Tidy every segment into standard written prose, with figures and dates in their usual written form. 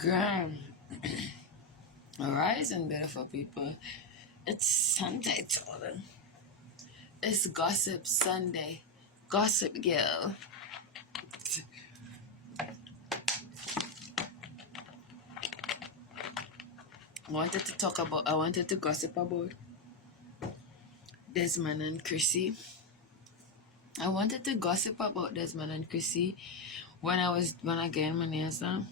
Grand Horizon, beautiful people. It's Sunday, darling. It's Gossip Sunday. Gossip Girl. I wanted to gossip about Desmond and Chrissy. I wanted to gossip about Desmond and Chrissy when I get my nails done.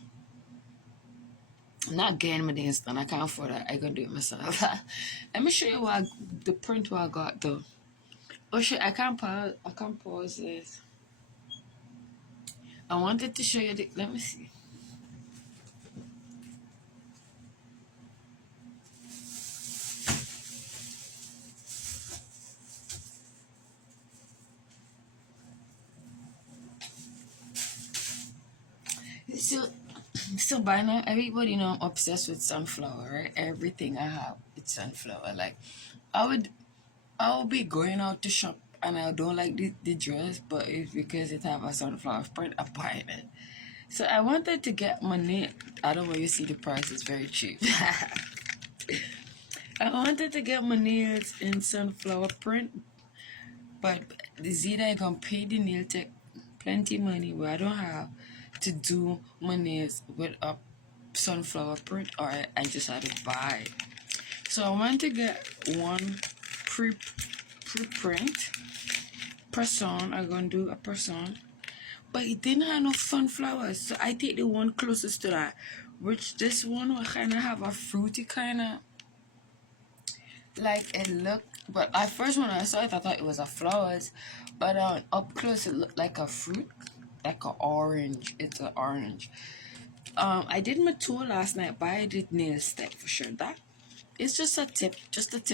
I'm not getting my nails done. I can't afford that. I gonna do it myself. Let me show you the print what I got though. Oh shit! I can't pause. I can't pause this. I wanted to show you the. Let me see. So, so by now everybody know I'm obsessed with sunflower, right? Everything I have it's sunflower. Like, I would, I will be going out to shop and I don't like the dress, but it's because it have a sunflower print. I'm buying it. So I wanted to get my nail. I don't want you to see the price. It's very cheap. I wanted to get my nails in sunflower print, but it's either I can pay the nail tech plenty money, but I don't have to do my nails with a sunflower print, or I just had to buy. So I want to get one pre-print person. I'm gonna do a person, but it didn't have no sunflowers, so I take the one closest to that, which this one will kind of have a fruity kind of like it looked. But at first when I saw it, I thought it was a flowers, but up close it looked like a fruit, like an orange. It's an orange. I did my toe last night, but I did nail step for sure. That it's just a tip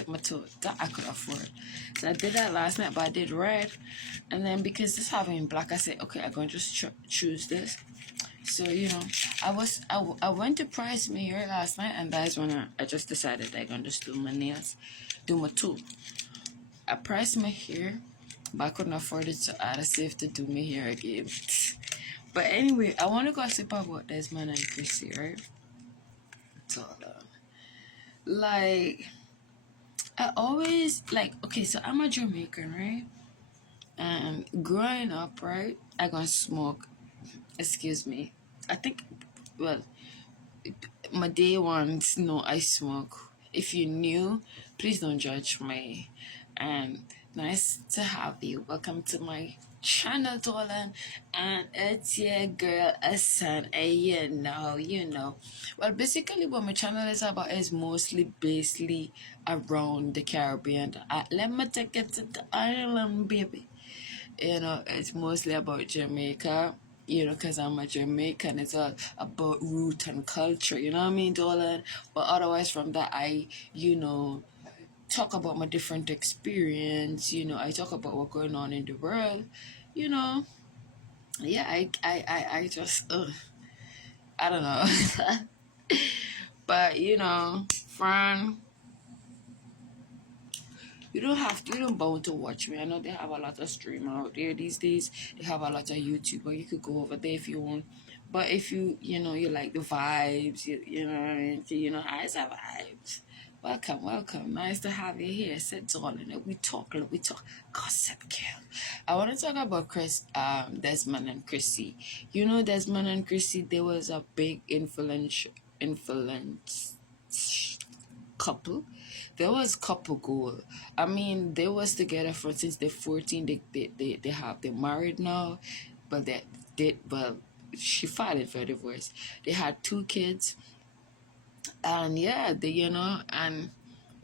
my toe that I could afford. So I did that last night, but I did red, and then because this having black, I said, okay, I'm gonna just choose this. So I went to price me here last night, and that's when I just decided I'm gonna just do my nails, do my toe. I priced my hair, but I couldn't afford it, so I had to save to do my hair again. But anyway, I want to gossip about Desmond and Chrissy, right? So, like, I always, like, okay, so I'm a Jamaican, right? And growing up, right, I gonna smoke. Excuse me. I think, well, my day ones know I smoke. If you new, please don't judge me. And nice to have you. Welcome to my channel, darling. And it's your girl, Asan. And you know. Well, basically, what my channel is about is mostly basically around the Caribbean. Let me take it to the island, baby. It's mostly about Jamaica, because I'm a Jamaican. It's all about root and culture, you know what I mean, darling? But otherwise, from that, talk about my different experience. I talk about what's going on in the world, you know. Yeah, I just, I don't know. But, Fran, you don't bound to watch me. I know they have a lot of stream out there these days. They have a lot of YouTube, but you could go over there if you want. But if you like the vibes, you know what I mean? I have vibes. Welcome. Nice to have you here. Sit down and we talk gossip girl. I want to talk about Desmond and Chrissy. Desmond and Chrissy, there was a big influence couple. There was couple goal. I mean, they was together for since they're 14. They're married now, but she filed for divorce. They had 2 kids, and yeah, and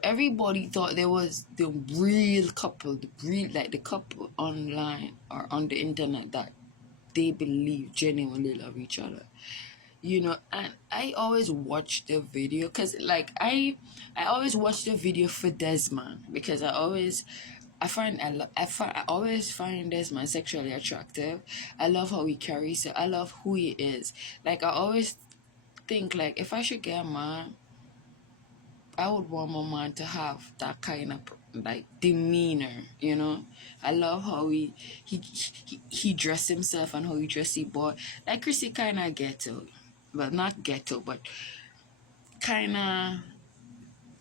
everybody thought there was the real couple, the couple online or on the internet that they believe genuinely love each other. And I always watch the video because I always watch the video for Desmond because I always find Desmond sexually attractive. I love how he carries it. I love who he is. Like, I always think, like, if I should get a man, I would want my man to have that kind of like demeanor. I love how he dress himself and how he dress his boy. Like, Chrissy kind of ghetto. well, not ghetto, but kind of.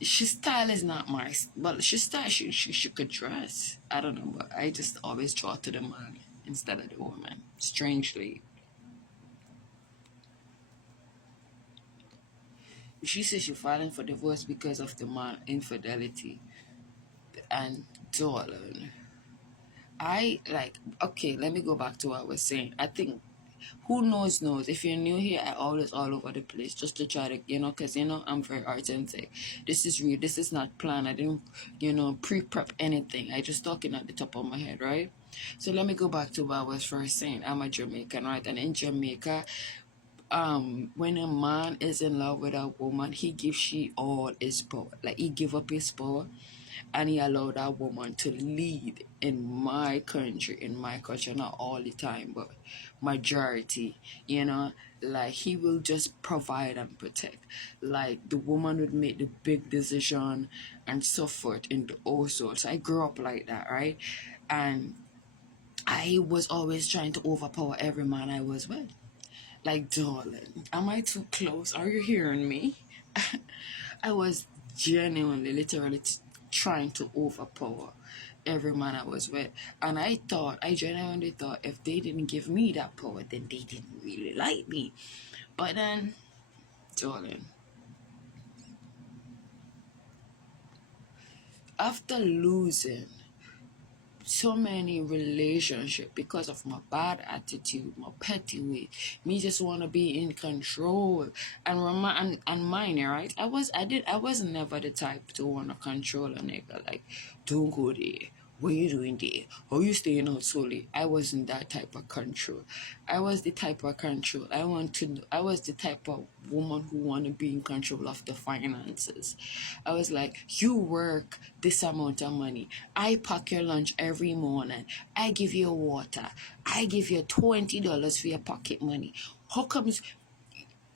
She style is not my. Well, she style she could dress. I don't know, but I just always draw to the man instead of the woman. Strangely, she says she filing for divorce because of the man infidelity and darling. I like okay. Let me go back to what I was saying. I think who knows. If you're new here, I always all over the place just to try to because I'm very authentic. This is real. This is not planned. I didn't pre-prep anything. I just talking at the top of my head, right? So let me go back to what I was first saying. I'm a Jamaican, right? And in Jamaica, when a man is in love with a woman, he gives she all his power. Like he give up his power and he allowed that woman to lead in my country, in my culture, not all the time, but majority, like he will just provide and protect. Like the woman would make the big decision and so forth in the also. So I grew up like that, right? And I was always trying to overpower every man I was with. Like, darling, am I too close? Are you hearing me? I was genuinely, literally trying to overpower every man I was with. And I genuinely thought if they didn't give me that power, then they didn't really like me. But then, darling, after losing so many relationships because of my bad attitude, my petty way, me just want to be in control and mine, right? I was never the type to want to control a nigga. Like, don't go there. What you doing there? How you staying out so late? I wasn't that type of control. I was the type of control. I was the type of woman who want to be in control of the finances. I was like, you work this amount of money. I pack your lunch every morning. I give you water. I give you $20 for your pocket money. How comes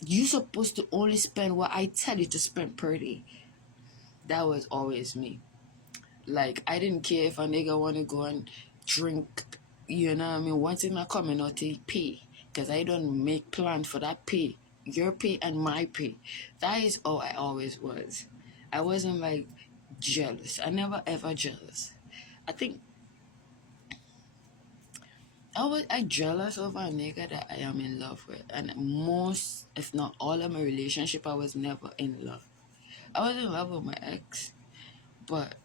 you supposed to only spend what I tell you to spend per day? That was always me. Like, I didn't care if a nigga want to go and drink, you know what I mean? Once thing I come and take pay. Because I don't make plans for that pay. Your pay and my pay. That is all I always was. I wasn't like jealous. I never ever jealous. I think I jealous of a nigga that I am in love with. And most, if not all of my relationship, I was never in love. I was in love with my ex, but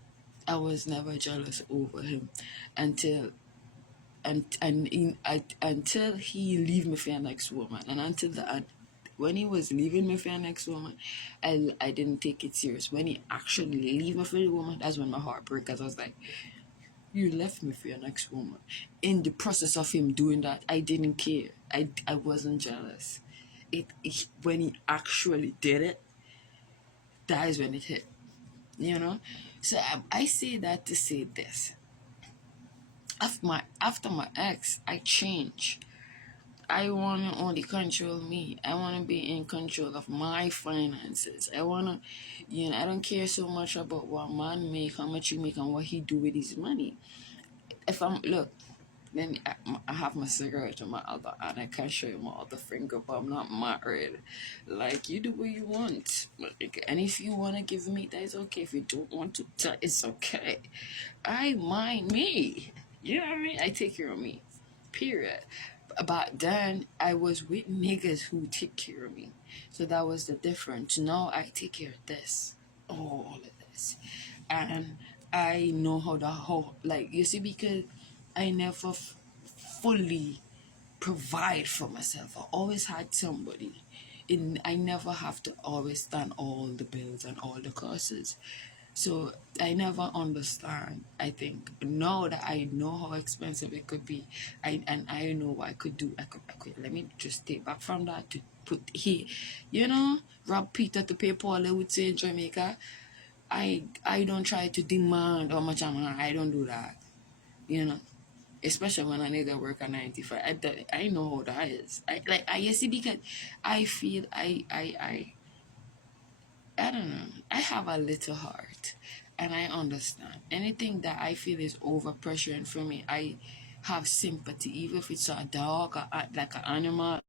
I was never jealous over him until until he leave me for an next woman, and until that when he was leaving me for an next woman, I didn't take it serious. When he actually leave me for the woman, that's when my heart broke, because I was like, you left me for your next woman. In the process of him doing that, I didn't care. I wasn't jealous. It when he actually did it, that is when it hit. So I say that to say this. After my ex, I changed. I want to only control me. I want to be in control of my finances. I want to, I don't care so much about what man make, how much you make, and what he do with his money. Look, then I have my cigarette in my other hand. I can show you my other finger, but I'm not married. Like, you do what you want. And if you want to give me, that is okay. If you don't want to, that is okay. I mind me. You know what I mean? I take care of me. Period. But then I was with niggas who take care of me. So that was the difference. Now I take care of this. All of this. And I know how like, you see, because I never fully provide for myself. I always had somebody. I never have to always stand all the bills and all the costs. So I never understand. I think now that I know how expensive it could be, I know what I could do. I could let me just take back from that to put here. Rob Peter to pay Paul, they would say in Jamaica. I don't try to demand how much I don't do that. Especially when a nigga work at 95. I know how that is. You see, because I feel I don't know. I have a little heart, and I understand. Anything that I feel is over pressuring for me, I have sympathy, even if it's a dog, like an animal.